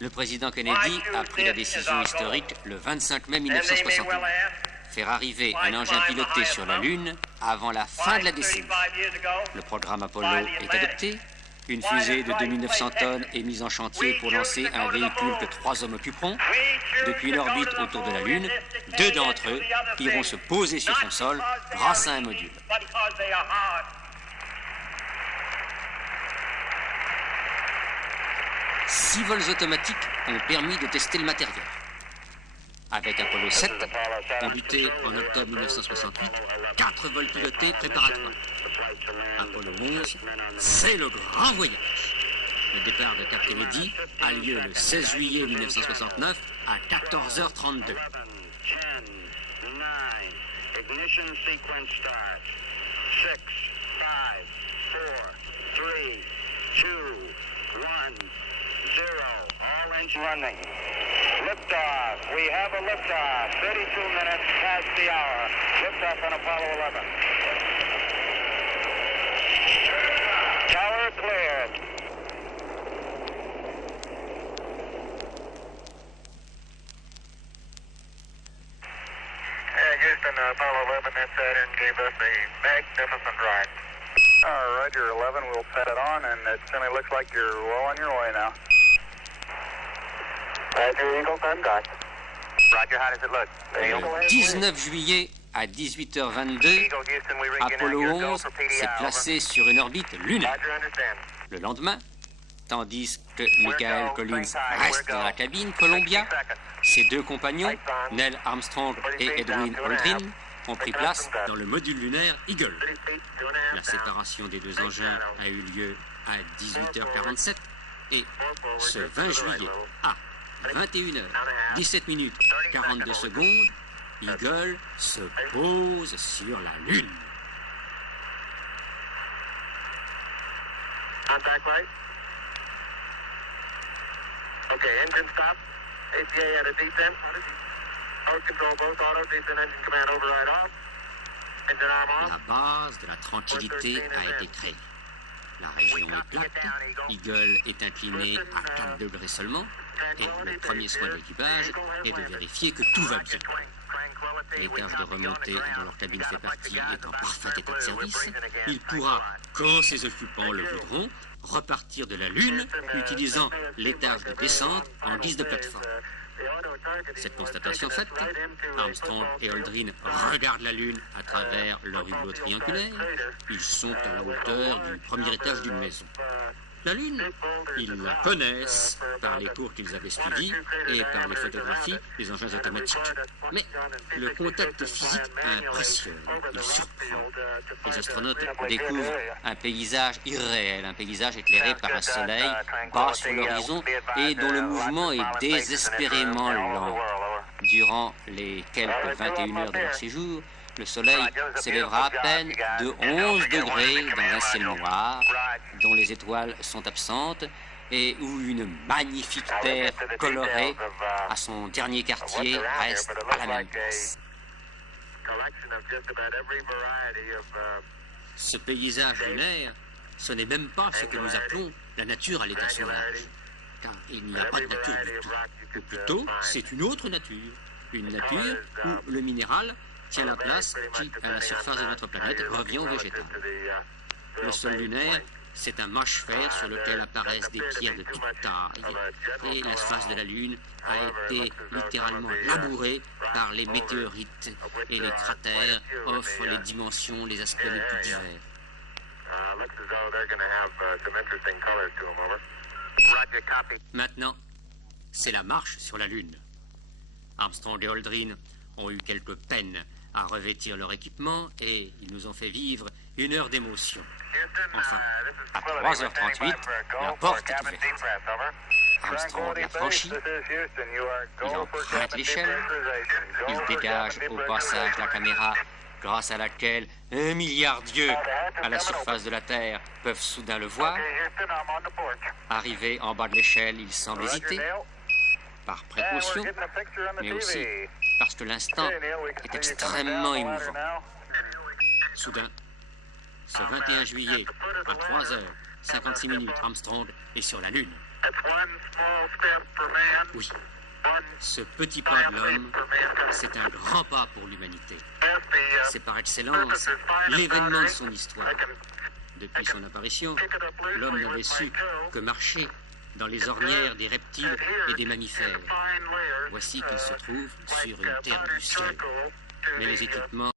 Le président Kennedy a pris la décision historique le 25 mai 1961. Faire arriver un engin piloté sur la Lune avant la fin de la décennie. Le programme Apollo est adopté. Une fusée de 2900 tonnes est mise en chantier pour lancer un véhicule que 3 hommes occuperont. Depuis une orbite autour de la Lune, 2 d'entre eux iront se poser sur son sol grâce à un module. 6 vols automatiques ont permis de tester le matériel. Avec Apollo 7, débuté en octobre 1968, 4 vols pilotés préparatoires. Apollo 11, c'est le grand voyage. Le départ de Cap Kennedy a lieu le 16 juillet 1969 à 14h32. Ignition sequence start. 6, 5, 4, 3, 2, 1, 0. All engine running. Liftoff. We have a liftoff. 32 minutes past the hour. Liftoff on Apollo 11. Tower cleared. Houston, Apollo 11, that Saturn gave us a magnificent ride. Roger, 11, we'll set it on, and it certainly looks like you're well on your way now. Roger, Eagle, contact. Roger, how does it look? Le 19 juillet à 18h22, Apollo 11 s'est placé sur une orbite lunaire. Le lendemain, tandis que Michael Collins reste dans la cabine, Columbia, ses 2 compagnons, Neil Armstrong et Edwin Aldrin, ont pris place dans le module lunaire Eagle. La séparation des 2 engins a eu lieu à 18h47 et ce 20 juillet à 21h17 42 secondes, Eagle se pose sur la Lune. Contact light. Okay, engine stop. APA at a descent. Mode control both auto, descent engine command override off. Engine arm off. La base de la tranquillité a été créée. La région est plate, Eagle est incliné à 4 degrés seulement, et le premier soin de l'équipage est de vérifier que tout va bien. Les tâches de remontée dont leur cabine fait partie est en parfait état de service. Il pourra, quand ses occupants le voudront, repartir de la Lune utilisant l'étage de descente en guise de plateforme. Cette constatation faite, Armstrong et Aldrin regardent la Lune à travers leur hublot triangulaire. Ils sont à la hauteur du premier étage d'une maison. La Lune, ils la connaissent par les cours qu'ils avaient suivis et par les photographies des engins automatiques. Mais le contact physique impressionne, il surprend. Les astronautes découvrent un paysage irréel, un paysage éclairé par un soleil bas sur l'horizon et dont le mouvement est désespérément lent. Durant les quelques 21 heures de leur séjour, le soleil s'élèvera à peine de 11 degrés dans un ciel noir, dont les étoiles sont absentes, et où une magnifique terre colorée à son dernier quartier reste à la même place. Ce paysage lunaire, ce n'est même pas ce que nous appelons la nature à l'état sauvage, car il n'y a pas de nature du tout. Ou plutôt, c'est une autre nature, une nature où le minéral tient la place qui, à la surface de notre planète, revient au végétal. Le sol lunaire, c'est un mâche-fer sur lequel apparaissent des pierres de toute taille. Et la face de la Lune a été littéralement labourée par les météorites. Et les cratères offrent les dimensions, les aspects les plus divers. Maintenant, c'est la marche sur la Lune. Armstrong et Aldrin ont eu quelques peines à revêtir leur équipement et ils nous ont fait vivre une heure d'émotion. Enfin, à 3h38, la porte est ouverte. Armstrong l'a franchie, il emprunte l'échelle, il dégage au passage la caméra grâce à laquelle 1 milliard d'yeux à la surface de la Terre peuvent soudain le voir. Arrivé en bas de l'échelle, il semble hésiter, par précaution, mais aussi parce que l'instant est extrêmement émouvant. Soudain, ce 21 juillet, à 3h56, Armstrong est sur la Lune. Oui, ce petit pas de l'homme, c'est un grand pas pour l'humanité. C'est par excellence l'événement de son histoire. Depuis son apparition, l'homme n'avait su que marcher dans les ornières des reptiles et des mammifères. Voici qu'il se trouve sur une terre du ciel. Mais les équipements